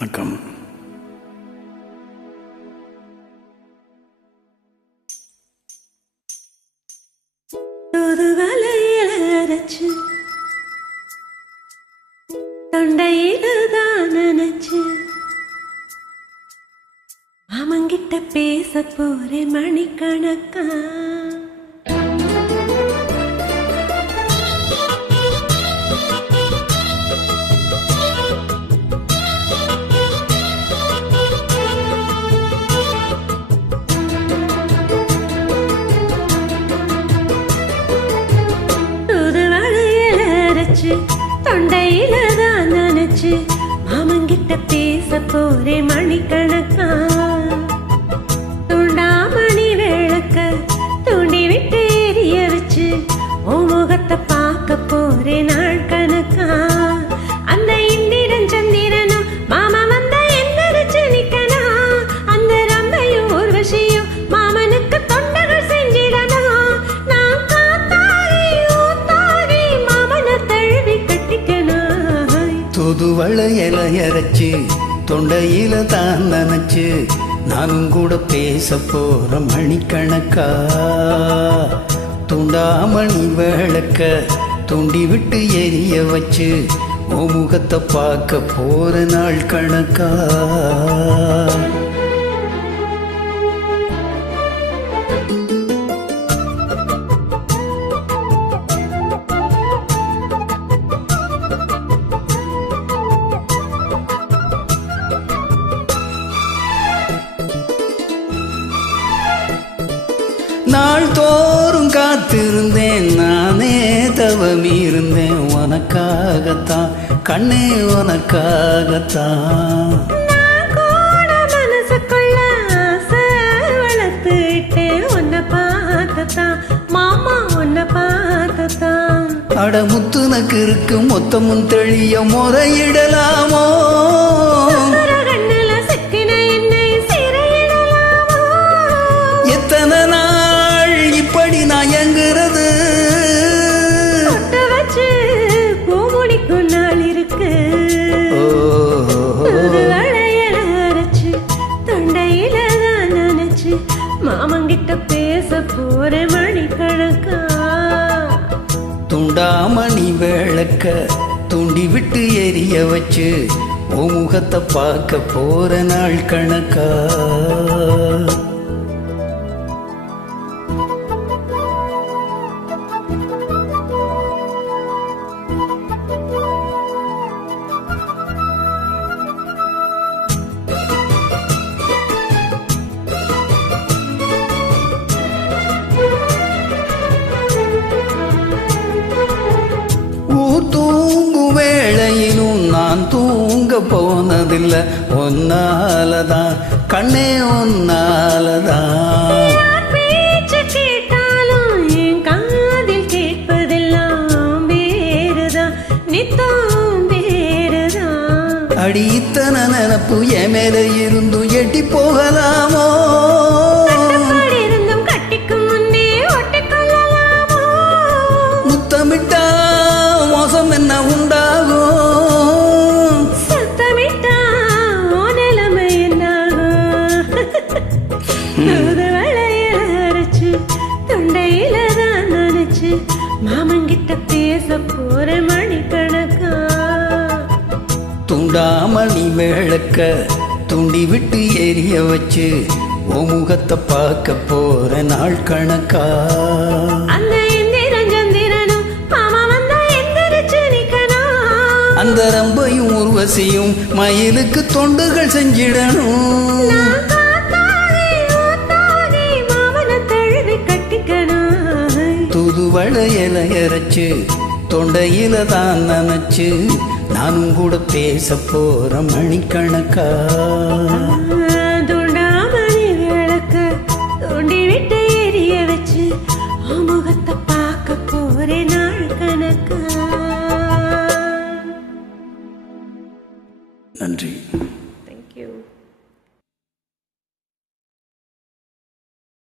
வணக்கம். வலையரைச்சு தொண்டையில தான் நினைச்சு மாமங்கிட்ட பேச போறேன் மணிக்கணக்கா. தொண்டையில தான் நினைச்சு மாமங்கிட்ட பேச போறேன் மணிக்கணக்கா. தூண்டாமணி விளக்க தூண்டி விட்டு எரிய வச்சு உன் முகத்தை பார்க்க போறேன் நாள் கணக்கா. அந்த இந்திரன் சந்திரனும் மாமா வந்த என்னரிச்சு நிக்கணும். அந்த ரம்பையும் ஊர்வசியும் மாமனுக்கு தொண்டர்கள் செஞ்சிடணும். நான் காத்தாகி ஊத்தாகி மாமனை தழுவி கட்டிக்கணும். தூதுவளையல இறைச்சி தொண்டையில தான் நினைச்சு நானும் கூட பேச போற மணிக்கணக்கா. தூண்டாமணி விளக்க தூண்டி விட்டு எரிய வச்சு உன் முகத்தை பார்க்க போற நாள் கணக்கா. நாள் தோறும் காத்திருந்தேன் நானே தவம் இருந்தேன் உனக்காகத்தான் கண்ணே உனக்காகத்தான். மனசுக்குள்ள ஆசை வளர்த்துட்டேன் உன்னை பார்த்ததான் மாமா உன்னை பார்த்ததான். அட முத்துனக்கு இருக்கு மொத்தமும் தெளிய முறையிடலாமோ. எத்தனை நாள் இப்படி நான் எங்குறது வச்சு பூமுடிக்கும் நாள் இருக்கு. அரைச்சு தொண்டையில தான் நினைச்சு மாமங்கிட்ட பேச போற மணிக்கணக்கா. துண்டாமணி விளக்க தூண்டி விட்டு எரிய வச்சு உன் முகத்தை பார்க்க போற நாள் கணக்கா. தூங்கு வேளையிலும் நான் தூங்க போனதில்லை ஒன்னாலதான் கண்ணே ஒன்னாலதான். பேச்சு கேட்டாலும் என் காதில் கேட்பதெல்லாம் வேறுதான் நித்தம் வேறுதான். அடி இத்தனை நினப்பு என் மேல இருந்து எட்டி போகலாமோ. கட்டிக்கும் முன்னே ஒட்டிக்கொள்ளலாமோ. முத்தமிட்டா மோசம் என்ன உண்டாகும். சத்தமிட்டா நிலைமை என்னாகும். அரைச்சு தொண்டையில தான் நினைச்சு மாமங்கிட்ட பேச போற மணிக்கணக்கா. துண்டாமணி விளக்க தூண்டி விட்டு எரிய வச்சு உன் முகத்தை பார்க்க போற நாள் கணக்கா. அந்த இந்திரன் சந்திரனும் மாமா வந்தா எந்திரிச்சு நிக்கணும். அந்த ரம்பையும் ஊர்வசியும் மயிலுக்கு தொண்டுகள் செஞ்சிடணும். மாமனை தழுவி கட்டிக்கணும். தூதுவளையல இறைச்சு தொண்டையில தான் நினைச்சு நானும் கூட பேச போற மணிக்கணக்கா. தூண்டாமணி விளக்க தூண்டி விட்டு எரிய வச்சு முகத்தை